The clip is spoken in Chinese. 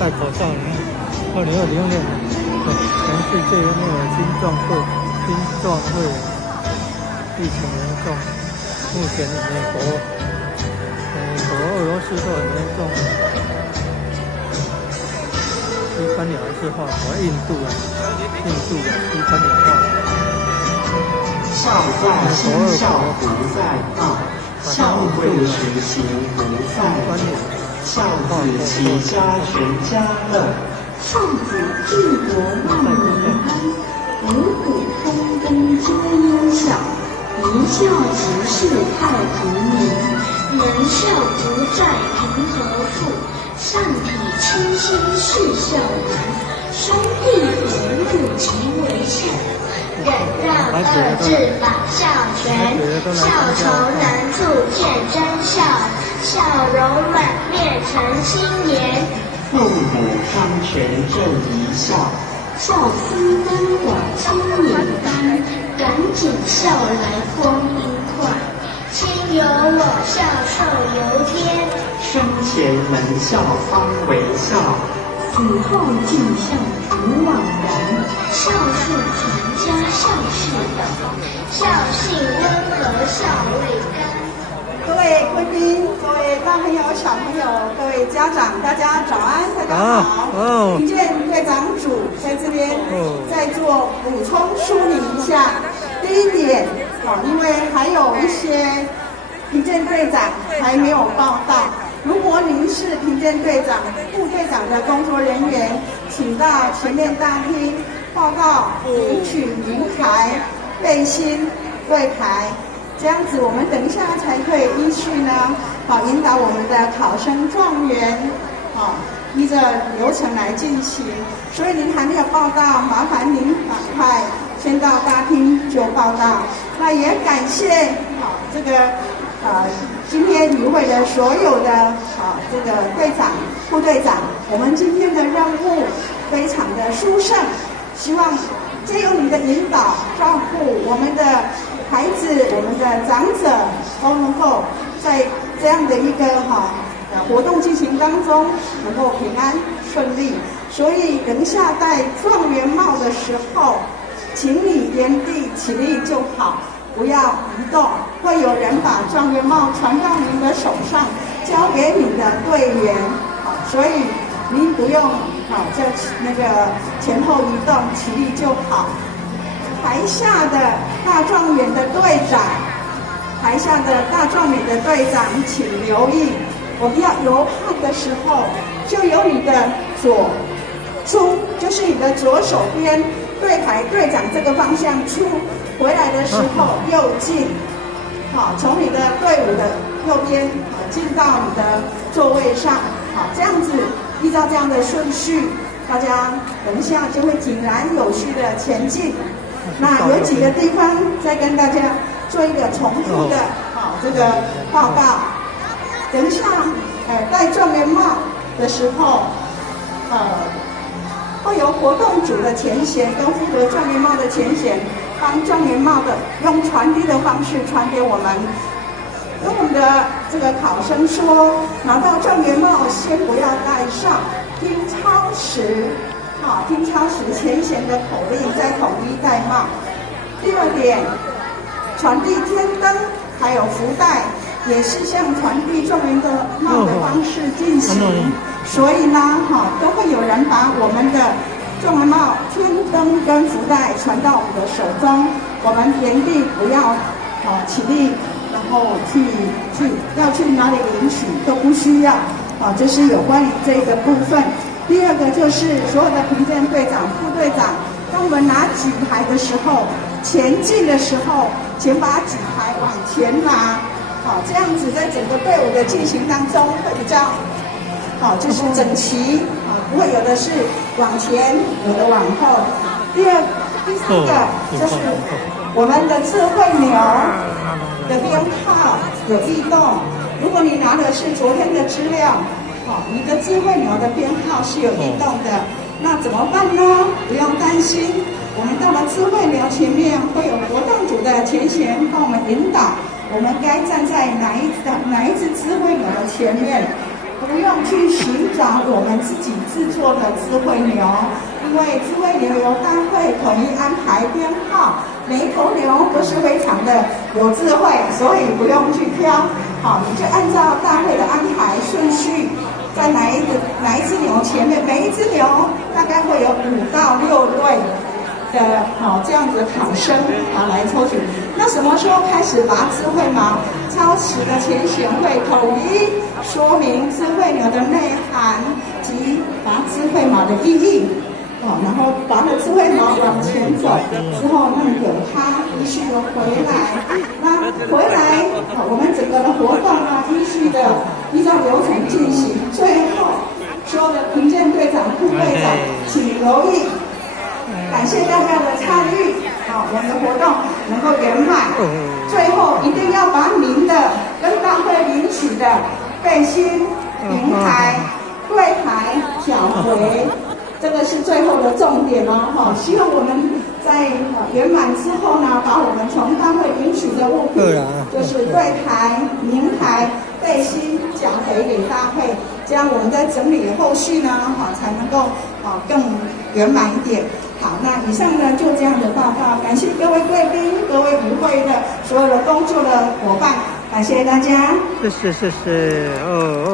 戴口罩，你看2020年，全世界有没有心脏会疫情严重？目前美国、俄罗斯都很严重，西班牙还是法国、印度的西班牙话。孝在心，孝不在道，孝会实行不在理，孝子齐家全家乐，少子治国万民安，五谷丰登皆因孝，一孝即是太平民，人孝不在贫和富，上体亲心是孝人，兄弟和睦即为孝。忍让二治百孝全，孝仇难助见真孝，孝容满面诚心言。父母双全正一孝，孝思根广青年丹，赶紧孝来光阴快。亲有我孝寿由天，生前能孝方为孝，死后尽孝不枉然。孝顺全家孝是德，孝性温和孝未干。各位贵宾、各位大朋友、小朋友、各位家长，大家早安，大家好。评鉴队长组在这边再做补充说明一下。第一点，因为还有一些评鉴队长还没有报到，如果您是评鉴队长、副队长的工作人员，请到前面大厅报告领取名牌、背心、柜台。这样子，我们等一下才可以依序呢，引导我们的考生状元，依着流程来进行。所以您还没有报到，麻烦您赶快先到大厅就报到。那也感谢这个今天与会的所有的这个队长、副队长，我们今天的任务非常的殊胜，希望借由你的引导、照顾我们的孩子，我们的长者都能够在这样的一个活动进行当中能够平安顺利。所以等一下戴状元帽的时候，请你原地起立就好，不要移动。会有人把状元帽传到您的手上，交给你的队员。所以您不用那个前后移动，起立就好。台下的大状元的队长，请留意，我们要游汉的时候，就由你的左出，就是你的左手边对台队长这个方向出，回来的时候右进，从你的队伍的右边进到你的座位上，这样子依照这样的顺序，大家等一下就会井然有序的前进。那有几个地方再跟大家做一个重复的这个报告。等一下，戴状元帽的时候，会由活动组的前贤跟负责状元帽的前贤，帮状元帽的用传递的方式传给我们。跟我们的这个考生说，拿到状元帽先不要戴上，听操时。听操时前贤的口令，再统一戴帽。第二点，传递天灯还有福袋，也是像传递状元的帽的方式进行。所以呢，都会有人把我们的状元帽、天灯跟福袋传到我们的手中。我们原地不要起立，然后要去哪里领取都不需要。这是有关于这个部分。第二个就是所有的评鉴队长、副队长，当我们拿举牌的时候，前进的时候，请把举牌往前拿，这样子在整个队伍的进行当中会比较就是整齐，不会有的是往前，有的往后。第三个就是我们的智慧牛的编号有异动，如果你拿的是昨天的资料。你的智慧牛的编号是有异动的，那怎么办呢？不用担心，我们到了智慧牛前面，会有活动组的前贤帮我们引导，我们该站在哪一只智慧牛的前面。不用去寻找我们自己制作的智慧牛，因为智慧牛由大会统一安排编号，每一头牛都是非常的有智慧，所以不用去挑。好，你就按照大会的安排顺序，在哪一只牛前面，每一只牛大概会有5到6对的这样子的考生来抽取。那什么时候开始拔智慧毛？操持的前贤会统一说明智慧牛的内涵及拔智慧毛的意义。然后拔了智慧毛往前走之后，那有它依序的回来。那回来，我们整个的活动呢，依照流程进行。最后，所有的评鉴队长、副队长，请留意。感谢大家的参与，我们的活动能够圆满。最后一定要把您的跟大会领取的背心、名牌、柜台缴回，这个是最后的重点哦。希望我们在圆满之后呢，把我们从大会领取的物品，就是柜台、名牌、背心缴回给大会，这样我们在整理后续呢，才能够更圆满一点。好，那以上呢就这样的报告，感谢各位贵宾、各位与会的所有的工作的伙伴，感谢大家。谢谢哦。